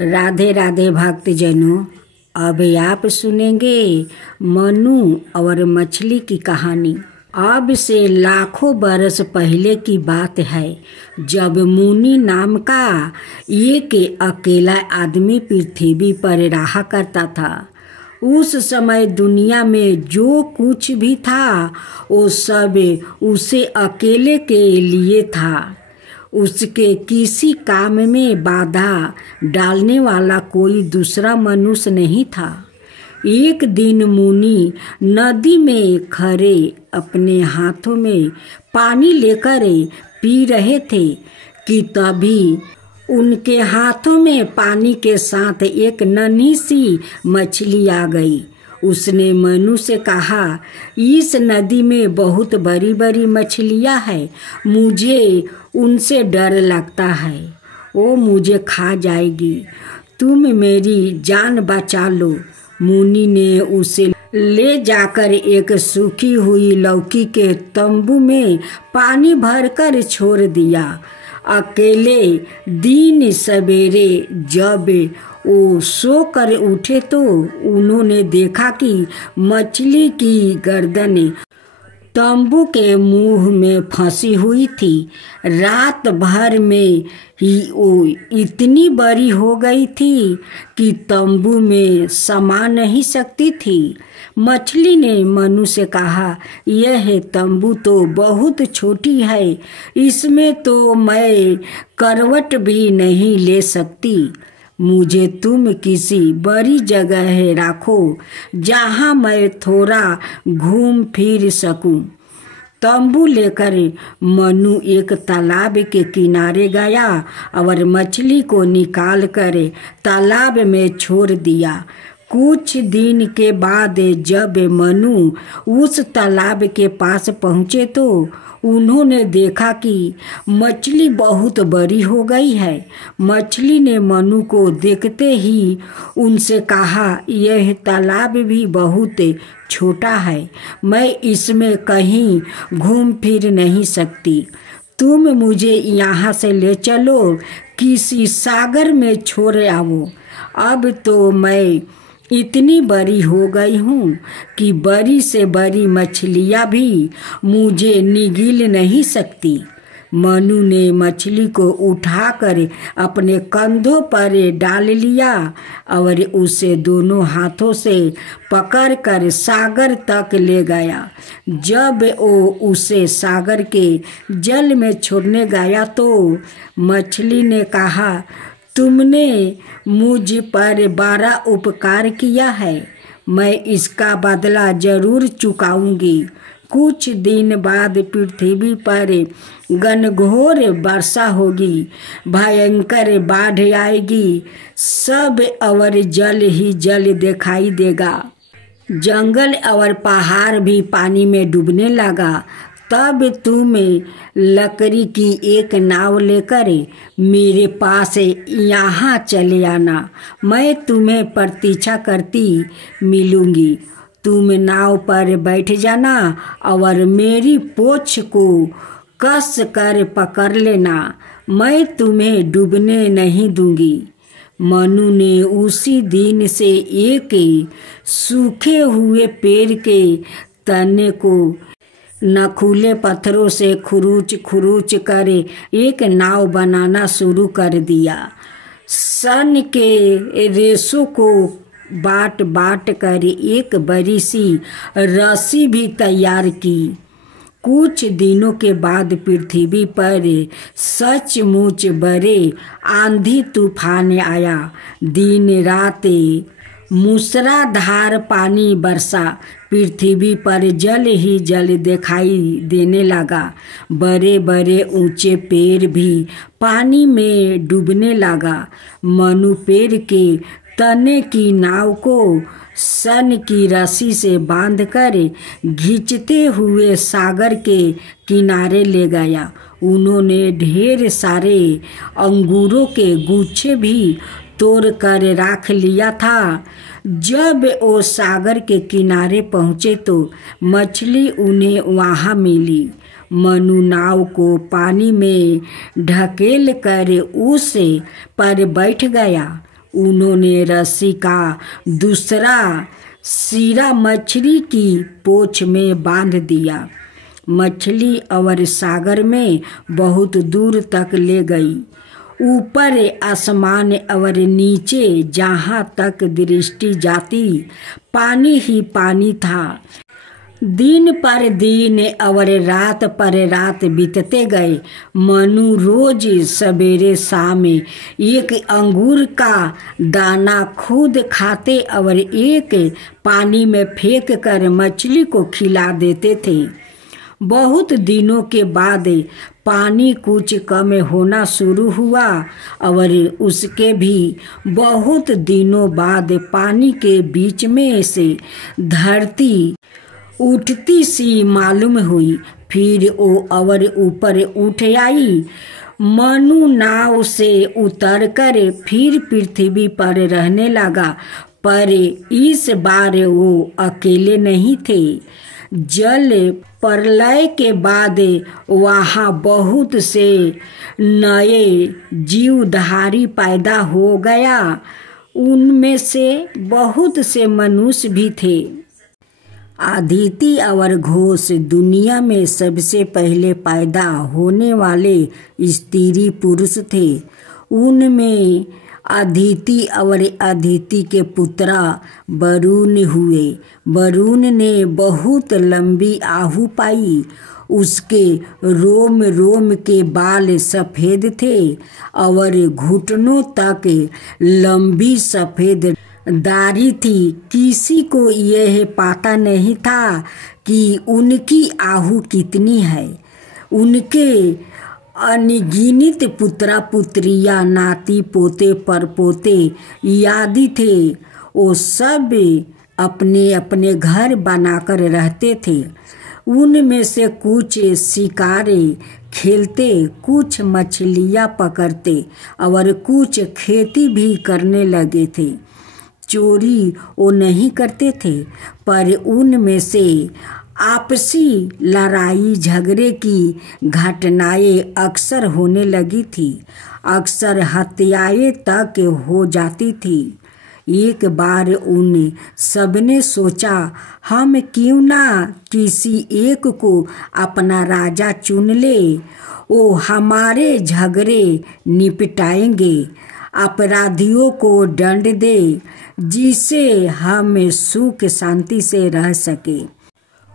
राधे राधे भक्तजनों, अब आप सुनेंगे मनु और मछली की कहानी। अब से लाखों बरस पहले की बात है, जब मुनि नाम का एक अकेला आदमी पृथ्वी पर रहा करता था। उस समय दुनिया में जो कुछ भी था वो सब उसे अकेले के लिए था। उसके किसी काम में बाधा डालने वाला कोई दूसरा मनुष्य नहीं था। एक दिन मुनि नदी में खड़े अपने हाथों में पानी लेकर पी रहे थे कि तभी उनके हाथों में पानी के साथ एक नन्ही सी मछली आ गई। उसने मनु से कहा, इस नदी में बहुत बड़ी बड़ी मछलियां हैं, मुझे उनसे डर लगता है, वो मुझे खा जाएगी, तुम मेरी जान बचा लो। मुनि ने उसे ले जाकर एक सूखी हुई लौकी के तंबू में पानी भरकर छोड़ दिया। अकेले दिन सवेरे जब वो सो कर उठे तो उन्होंने देखा कि मछली की गर्दन तंबू के मुंह में फंसी हुई थी। रात भर में ही वो इतनी बड़ी हो गई थी कि तंबू में समा नहीं सकती थी। मछली ने मनु से कहा, यह तंबू तो बहुत छोटी है, इसमें तो मैं करवट भी नहीं ले सकती। मुझे तुम किसी बड़ी जगह रखो जहाँ मैं थोड़ा घूम फिर सकूं। तंबू लेकर मनु एक तालाब के किनारे गया और मछली को निकाल कर तालाब में छोड़ दिया। कुछ दिन के बाद जब मनु उस तालाब के पास पहुँचे तो उन्होंने देखा कि मछली बहुत बड़ी हो गई है। मछली ने मनु को देखते ही उनसे कहा, यह तालाब भी बहुत छोटा है, मैं इसमें कहीं घूम फिर नहीं सकती, तुम मुझे यहाँ से ले चलो, किसी सागर में छोड़ आओ। अब तो मैं इतनी बड़ी हो गई हूँ कि बड़ी से बड़ी मछलियाँ भी मुझे निगल नहीं सकती। मनु ने मछली को उठाकर अपने कंधों पर डाल लिया और उसे दोनों हाथों से पकड़कर सागर तक ले गया। जब वो उसे सागर के जल में छोड़ने गया तो मछली ने कहा, तुमने मुझ पर बड़ा उपकार किया है, मैं इसका बदला जरूर चुकाऊंगी। कुछ दिन बाद पृथ्वी पर घनघोर वर्षा होगी, भयंकर बाढ़ आएगी, सब और जल ही जल दिखाई देगा। जंगल और पहाड़ भी पानी में डूबने लगा। तब तुम लकड़ी की एक नाव लेकर मेरे पास यहाँ चले आना, मैं तुम्हें प्रतीक्षा करती मिलूंगी। तुम नाव पर बैठ जाना और मेरी पूंछ को कस कर पकड़ लेना, मैं तुम्हें डूबने नहीं दूंगी। मनु ने उसी दिन से एक सूखे हुए पेड़ के तने को नखूले पत्थरों से खुरूच खुरूच कर एक नाव बनाना शुरू कर दिया। सन के रेशों को बाँट बाँट कर एक बड़ी सी रस्सी भी तैयार की। कुछ दिनों के बाद पृथ्वी पर सचमुच बड़े आंधी तूफान आया। दिन रात मूसलाधार पानी बरसा, पृथ्वी पर जल ही जल दिखाई देने लगा। बड़े बड़े ऊंचे पेड़ भी पानी में डूबने लगा। मनु पेड़ के तने की नाव को सन की रस्सी से बांधकर खींचते हुए सागर के किनारे ले गया। उन्होंने ढेर सारे अंगूरों के गुच्छे भी तोड़ कर रख लिया था। जब वो सागर के किनारे पहुँचे तो मछली उन्हें वहाँ मिली। मनु नाव को पानी में ढकेल कर उस पर बैठ गया। उन्होंने रस्सी का दूसरा सिरा मछली की पूंछ में बांध दिया। मछली और सागर में बहुत दूर तक ले गई। ऊपर आसमान और नीचे जहाँ तक दृष्टि जाती पानी ही पानी था। दिन पर दिन और रात पर रात बीतते गए। मनु रोज सवेरे शाम एक अंगूर का दाना खुद खाते और एक पानी में फेंक कर मछली को खिला देते थे। बहुत दिनों के बाद पानी कुछ कम होना शुरू हुआ और उसके भी बहुत दिनों बाद पानी के बीच में से धरती उठती सी मालूम हुई। फिर वो और ऊपर उठ आई। मनु नाव से उतरकर फिर पृथ्वी पर रहने लगा, पर इस बार वो अकेले नहीं थे। जल प्रलय के बाद वहाँ बहुत से नए जीवधारी पैदा हो गया। उनमें से बहुत से मनुष्य भी थे। अदिति और घोष दुनिया में सबसे पहले पैदा होने वाले स्त्री पुरुष थे। उनमें अदिति और अदिति के पुत्रा वरुण हुए। वरुण ने बहुत लंबी आहू पाई। उसके रोम रोम के बाल सफ़ेद थे और घुटनों तक लंबी सफ़ेद दाढ़ी थी। किसी को यह पता नहीं था कि उनकी आहू कितनी है। उनके अनगिनत पुत्रा पुत्रियाँ, नाती पोते परपोते आदि थे। वो सब अपने अपने घर बनाकर रहते थे। उनमें से कुछ शिकार खेलते, कुछ मछलियाँ पकड़ते और कुछ खेती भी करने लगे थे। चोरी वो नहीं करते थे, पर उनमें से आपसी लड़ाई झगड़े की घटनाएं अक्सर होने लगी थी। अक्सर हत्याएं तक हो जाती थी। एक बार उन सबने सोचा, हम क्यों ना किसी एक को अपना राजा चुन ले। वो हमारे झगड़े निपटाएंगे, अपराधियों को दंड दे, जिससे हम सुख शांति से रह सके।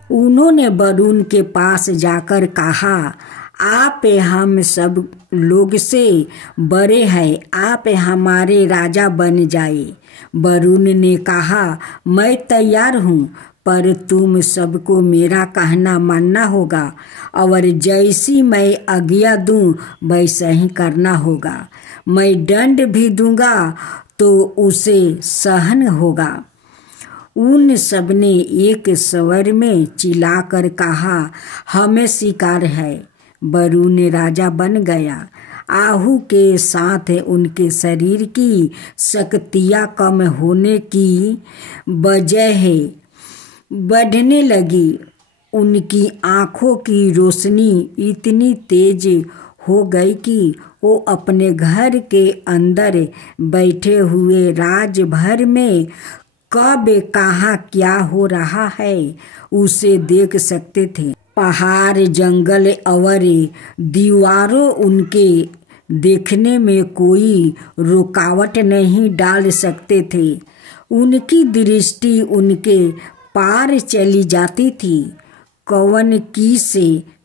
उन्होंने वरुण के पास जाकर कहा, आप हम सब लोग से बड़े हैं, आप हमारे राजा बन जाए। वरुण ने कहा, मैं तैयार हूँ, पर तुम सबको मेरा कहना मानना होगा और जैसी मैं आज्ञा दूँ वैसा ही करना होगा। मैं दंड भी दूंगा तो उसे सहन होगा। उन सबने एक स्वर में चिल्लाकर कहा, हमें शिकार है। वरुण राजा बन गया। आहू के साथ उनके शरीर की शक्तियाँ कम होने की वजह बढ़ने लगी। उनकी आँखों की रोशनी इतनी तेज हो गई कि वो अपने घर के अंदर बैठे हुए राज भर में कब कहाँ क्या हो रहा है उसे देख सकते थे। पहाड़, जंगल और दीवारों उनके देखने में कोई रुकावट नहीं डाल सकते थे। उनकी दृष्टि उनके पार चली जाती थी। कौन किस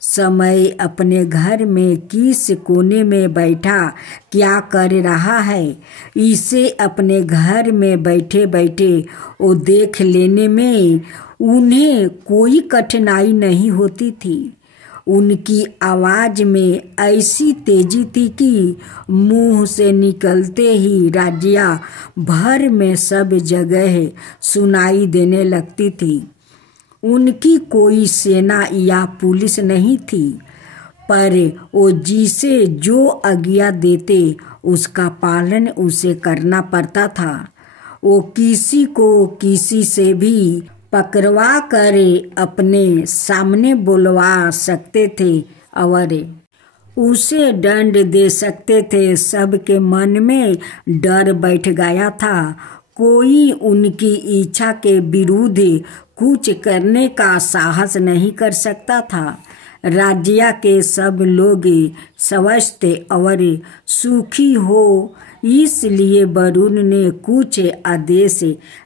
समय अपने घर में किस कोने में बैठा क्या कर रहा है, इसे अपने घर में बैठे बैठे वो देख लेने में उन्हें कोई कठिनाई नहीं होती थी। उनकी आवाज़ में ऐसी तेजी थी कि मुंह से निकलते ही राज्य भर में सब जगह सुनाई देने लगती थी। उनकी कोई सेना या पुलिस नहीं थी, पर वो जिसे जो आज्ञा देते उसका पालन उसे करना पड़ता था। वो किसी को किसी से भी पकड़वा कर अपने सामने बुलवा सकते थे और उसे दंड दे सकते थे। सबके मन में डर बैठ गया था। कोई उनकी इच्छा के विरुद्ध कुछ करने का साहस नहीं कर सकता था। राज्य के सब लोग स्वस्थ और सुखी हो, इसलिए वरुण ने कुछ आदेश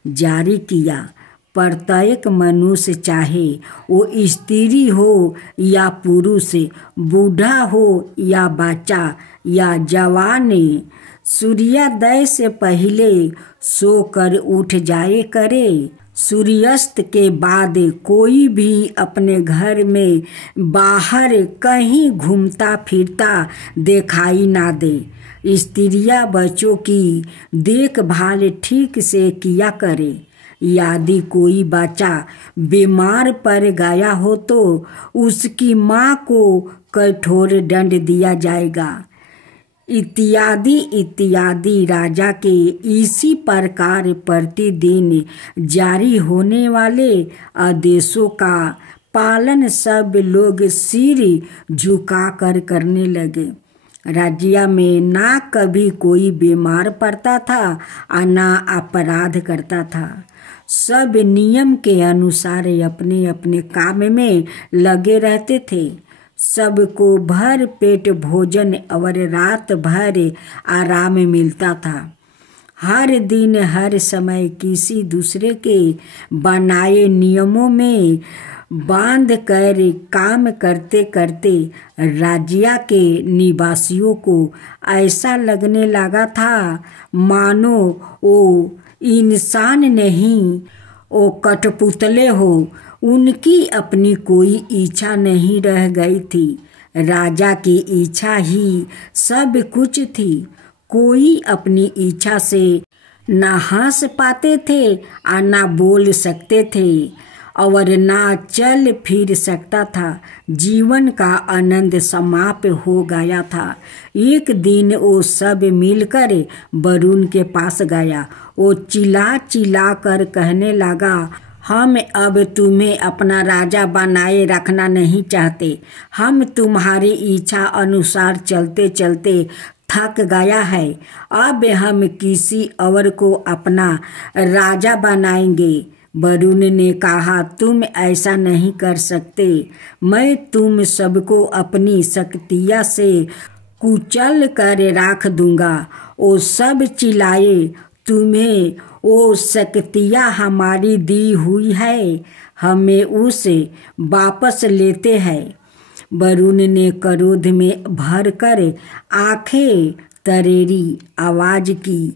जारी किया। प्रत्येक मनुष्य, चाहे वो स्त्री हो या पुरुष, बूढ़ा हो या बच्चा या जवान, सूर्योदय से पहले सोकर उठ जाए करे। सूर्यास्त के बाद कोई भी अपने घर में बाहर कहीं घूमता फिरता दिखाई ना दे। स्त्रियां बच्चों की देखभाल ठीक से किया करे। यदि कोई बच्चा बीमार पड़ गया हो तो उसकी माँ को कठोर दंड दिया जाएगा, इत्यादि इत्यादि। राजा के इसी प्रकार प्रतिदिन जारी होने वाले आदेशों का पालन सब लोग सिर झुकाकर करने लगे। राज्य में ना कभी कोई बीमार पड़ता था और ना अपराध करता था। सब नियम के अनुसार अपने अपने काम में लगे रहते थे। सबको भर पेट भोजन और रात भर आराम मिलता था। हर दिन हर समय किसी दूसरे के बनाए नियमों में बांध कर काम करते करते राज्य के निवासियों को ऐसा लगने लगा था मानो वो इंसान नहीं, वो कठपुतले हो। उनकी अपनी कोई इच्छा नहीं रह गई थी। राजा की इच्छा ही सब कुछ थी। कोई अपनी इच्छा से ना हंस पाते थे और ना बोल सकते थे और ना चल फिर सकता था। जीवन का आनंद समाप्त हो गया था। एक दिन वो सब मिलकर वरुण के पास गया। वो चिल्ला चिल्ला कर कहने लगा, हम अब तुम्हें अपना राजा बनाए रखना नहीं चाहते। हम तुम्हारी इच्छा अनुसार चलते चलते थक गया है। अब हम किसी और को अपना राजा बनाएंगे। वरुण ने कहा, तुम ऐसा नहीं कर सकते। मैं तुम सबको अपनी शक्तियाँ से कुचल कर रख दूंगा। वो सब चिल्लाए, तुम्हें वो शक्तियाँ हमारी दी हुई है, हमें उसे वापस लेते हैं। वरुण ने क्रोध में भरकर आंखें तरेरी, आवाज की,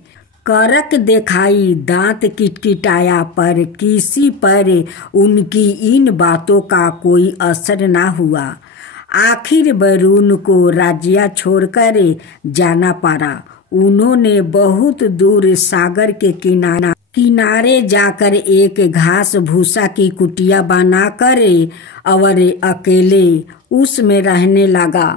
करक दिखाई, दांत किटकिटाया, पर किसी पर उनकी इन बातों का कोई असर ना हुआ। आखिर वरुण को राज्य छोड़कर जाना पड़ा। उन्होंने बहुत दूर सागर के किनारे जाकर एक घास भूसा की कुटिया बनाकर और अकेले उसमें रहने लगा।